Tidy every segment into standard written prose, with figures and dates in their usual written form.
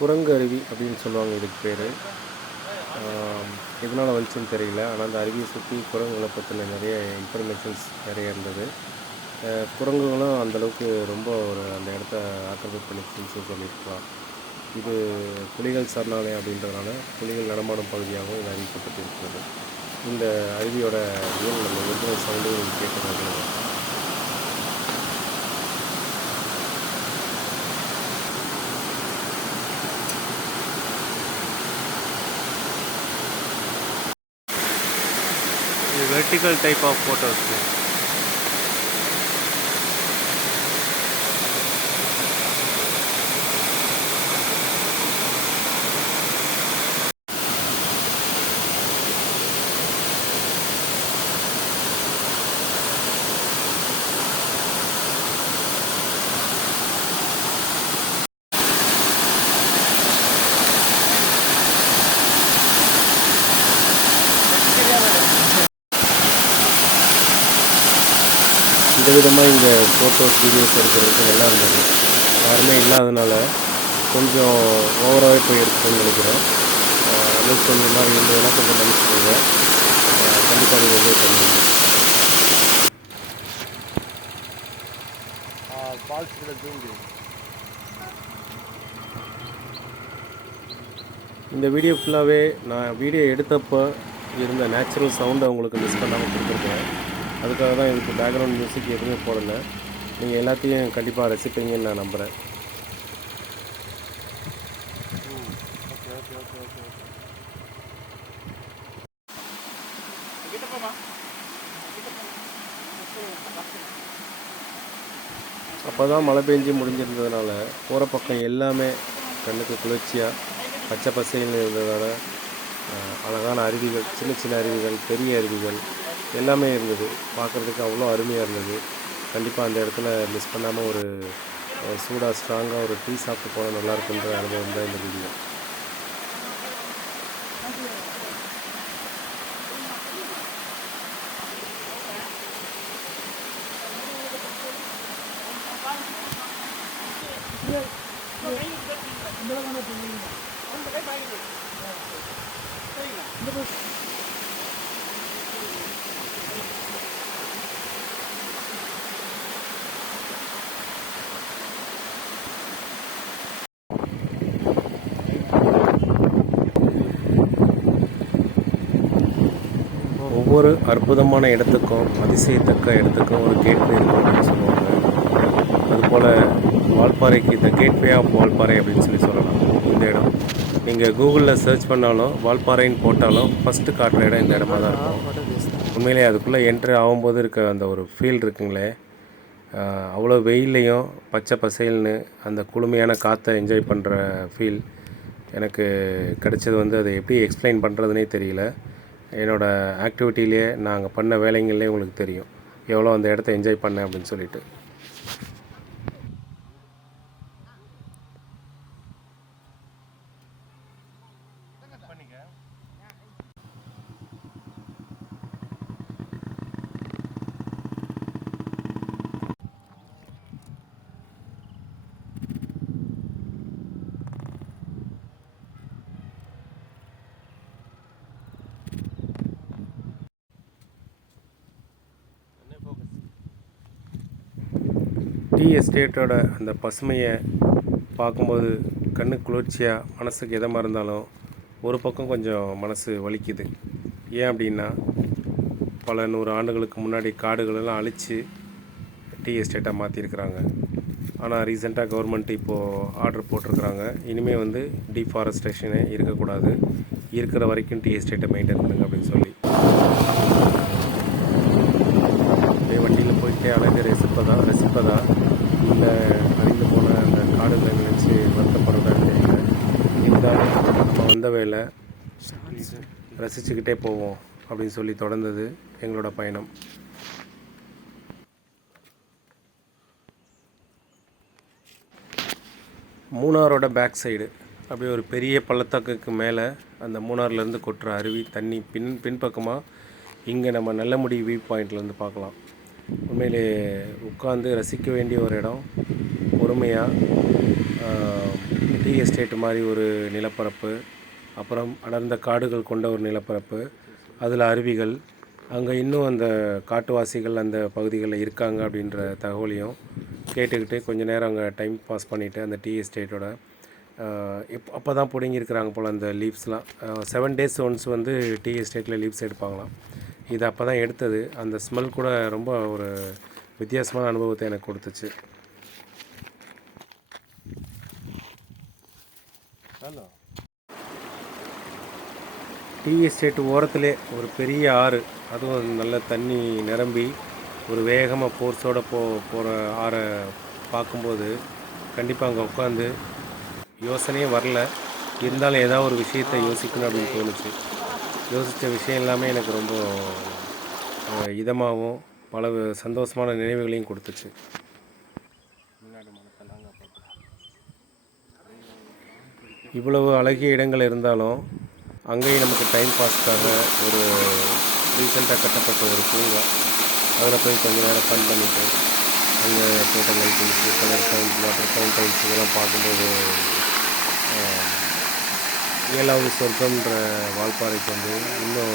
குரங்கு அருவி அப்படின்னு சொல்லுவாங்க இதுக்கு பேர். எதனால் வந்துச்சுன்னு தெரியல. ஆனால் அந்த அருவியை சுற்றி குரங்குகளை பற்றின நிறைய இன்ஃபர்மேஷன்ஸ் நிறைய இருந்தது. குரங்குகளும் அந்தளவுக்கு ரொம்ப அந்த இடத்த ஆக்கிரமிப்பு பண்ணிச்சுன்னு சொல்லியிருக்கலாம். இது புலிகள் சரணாலயம் அப்படின்றதுனால புலிகள் நடமாடும் பகுதியாகவும் இது அறிவிக்கப்பட்டு இருக்கிறது. இந்த அருவியோட நம்ம ஒரிஜினல் சவுண்டு கேட்குறது. vertical type of photos. இந்த விதமாக இங்கே ஃபோட்டோஸ் வீடியோஸ் எடுக்கிறதுக்கு நல்லா இருந்தது. யாருமே இல்லாதனால கொஞ்சம் ஓவராகவே போய் எடுத்துன்னு நினைக்கிறேன். அதே சொன்ன மாதிரி இருந்ததுன்னா கொஞ்சம் மன்னிச்சுக்கோங்க. கண்டிப்பாக நீங்கள் என்ஜாய் பண்ணுவீங்க. இந்த வீடியோ ஃபுல்லாகவே நான் வீடியோ எடுத்தப்போ இருந்த நேச்சுரல் சவுண்டை அவங்களுக்கு மிஸ் பண்ணாமல் கொடுத்துருக்கேன். அதுக்காக தான் இதுக்கு பேக்ரவுண்ட் மியூசிக் எதுவுமே போடலை. நீங்கள் எல்லாத்தையும் கண்டிப்பாக ரசிப்பீங்கன்னு நான் நம்புகிறேன். அப்போ தான் மழை பெஞ்சு முடிஞ்சிருந்ததுனால போகிற பக்கம் எல்லாமே கண்ணுக்கு குளிர்ச்சியாக பச்சை பசைன்னு இருந்ததால் அழகான அருவிகள், சின்ன சின்ன அருவிகள், பெரிய அருவிகள் எல்லாமே இருந்தது. பார்க்குறதுக்கு அவ்வளோ அருமையாக இருந்தது. கண்டிப்பாக அந்த இடத்துல மிஸ் பண்ணாமல் ஒரு சூடாக ஸ்ட்ராங்காக ஒரு டீ சாப்பிட்டு போனால் நல்லாயிருக்குன்ற அனுபவம் தான் இந்த வீடியோ. ஒவ்வொரு அற்புதமான இடத்துக்கும், அதிசயத்தக்க இடத்துக்கும் ஒரு கேட்வே இருக்கும் அப்படின்னு சொல்லுவாங்க. அதுபோல் வால்பாறைக்கு த கேட்வே ஆஃப் வால்பாறை அப்படின்னு சொல்லலாம் இந்த இடம். நீங்கள் கூகுளில் சர்ச் பண்ணாலும் வால்பாறைன்னு போட்டாலும் ஃபஸ்ட்டு காட்டுற இடம் இந்த இடமா தான் இருக்கும். உண்மையிலே அதுக்குள்ளே என்ட்ரு ஆகும்போது இருக்க அந்த ஒரு ஃபீல் இருக்குங்களே, அவ்வளோ வெயிலையும் பச்சை பசைல்னு அந்த குளுமையான காற்றை என்ஜாய் பண்ணுற ஃபீல் எனக்கு கிடைச்சது. அதை எப்படி எக்ஸ்பிளைன் பண்ணுறதுனே தெரியல. என்னோடய ஆக்டிவிட்டியிலே நாங்கள் பண்ண வேலைங்கள்லேயே உங்களுக்கு தெரியும் எவ்வளோ அந்த இடத்த என்ஜாய் பண்ணேன் அப்படின்னு சொல்லிட்டு. டீ எஸ்டேட்டோட அந்த பசுமையை பார்க்கும்போது கண்ணு குளிர்ச்சியாக, மனசுக்கு எதமாக இருந்தாலும் ஒரு பக்கம் கொஞ்சம் மனசு வலிக்குது. ஏன் அப்படின்னா, பல 100 ஆண்டுகளுக்கு முன்னாடி காடுகளெல்லாம் அழித்து டீ எஸ்டேட்டாக மாற்றிருக்கிறாங்க. ஆனால் ரீசெண்டாக கவர்மெண்ட் இப்போது ஆர்டர் போட்டிருக்கிறாங்க, இனிமேல் டீஃபாரஸ்டேஷனே இருக்கக்கூடாது, இருக்கிற வரைக்கும் டீ எஸ்டேட்டை மெயின்டைன் பண்ணுங்க அப்படின்னு சொல்லி. வண்டியில் போயிட்டே அழகு ரசிப்பதா இல்லை அழிந்து போன அந்த காடுகளை நினச்சி வருத்தப்படுறதா தெரியல. இருந்தாலும் நம்ம வந்த வேலை ரசிச்சுக்கிட்டே போவோம் அப்படின்னு சொல்லி தொடர்ந்தது எங்களோட பயணம். மூணாரோட பேக் சைடு அப்படியே ஒரு பெரிய பள்ளத்தாக்குக்கு மேலே அந்த மூணார்லேருந்து கொட்டுற அருவி தண்ணி பின்பக்கமாக இங்கே நம்ம நல்லமுடி வியூ பாயிண்ட்லேருந்து பார்க்கலாம். உண்மையிலே உட்காந்து ரசிக்க வேண்டிய ஒரு இடம். பொறுமையாக டீ டீ எஸ்டேட் மாதிரி ஒரு நிலப்பரப்பு, அப்புறம் அடர்ந்த காடுகள் கொண்ட ஒரு நிலப்பரப்பு, அதில் அருவிகள், அங்கே இன்னும் அந்த காட்டுவாசிகள் அந்த பகுதிகளில் இருக்காங்க அப்படின்ற தகவலையும் கேட்டுக்கிட்டு கொஞ்சம் நேரம் அங்கே டைம் பாஸ் பண்ணிவிட்டு அந்த டீ எஸ்டேட்டோட அப்போ தான் பிடுங்கியிருக்கிறாங்க போல் அந்த லீவ்ஸ்லாம். 7 days ஒன்ஸ் வந்து டீ எஸ்டேட்டில் லீவ்ஸ் எடுப்பாங்களாம். இது அப்போ தான் எடுத்தது. அந்த ஸ்மெல் கூட ரொம்ப ஒரு வித்தியாசமான அனுபவத்தை எனக்கு கொடுத்துச்சு. டீ எஸ்டேட் ஓரத்துலே ஒரு பெரிய ஆறு, அதுவும் நல்ல தண்ணி நிரம்பி ஒரு வேகமாக ஃபோர்ஸோடு போகிற ஆறை பார்க்கும்போது கண்டிப்பாக அங்கே உட்காந்து யோசனையே வரல. இருந்தாலும் ஏதாவது ஒரு விஷயத்தை யோசிக்கணும் அப்படின்னு தோணுச்சு. யோசித்த விஷயம் எல்லாமே எனக்கு ரொம்ப இதமாகவும் பல சந்தோஷமான நினைவுகளையும் கொடுத்துச்சு. இவ்வளவு அழகிய இடங்கள் இருந்தாலும் அங்கேயும் நமக்கு டைம் பாஸ்க்காக ஒரு ரீசெண்டாக கட்டப்பட்ட ஒரு பூங்கா, அதில் போய் கொஞ்சம் நேரம் ஃபன் பண்ணிவிட்டு அங்கே போட்ட lightings, colour found, water fountains இதெல்லாம் பார்க்கும்போது 7வது சொர்க்கம்ன்ற வால்பாறைக்கு வந்து இன்னும்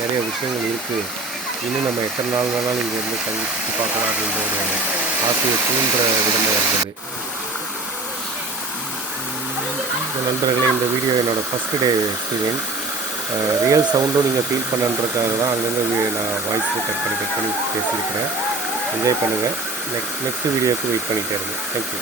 நிறைய விஷயங்கள் இருக்குது. இன்னும் நம்ம எத்தனை நாள் வேணாலும் இங்கேருந்து தங்கி சுற்றி பார்க்கலாம் அப்படின்ற ஒரு ஆசையை தூண்டுற விதமாக இருந்தது. நண்பர்களே, இந்த வீடியோ என்னோடய ஃபஸ்ட்டு டே எக்ஸ்பீரியன்ஸ். ரியல் சவுண்டும் நீங்கள் ஃபீல் பண்ணுன்றதுக்காக தான் அங்கங்கே நான் வாய்ஸ் கட் பண்ணி பேசியிருக்கிறேன். என்ஜாய் பண்ணுங்கள். நெக்ஸ்ட் வீடியோவுக்கு வெயிட் பண்ணிகிட்டே இருங்க. தேங்க்யூ.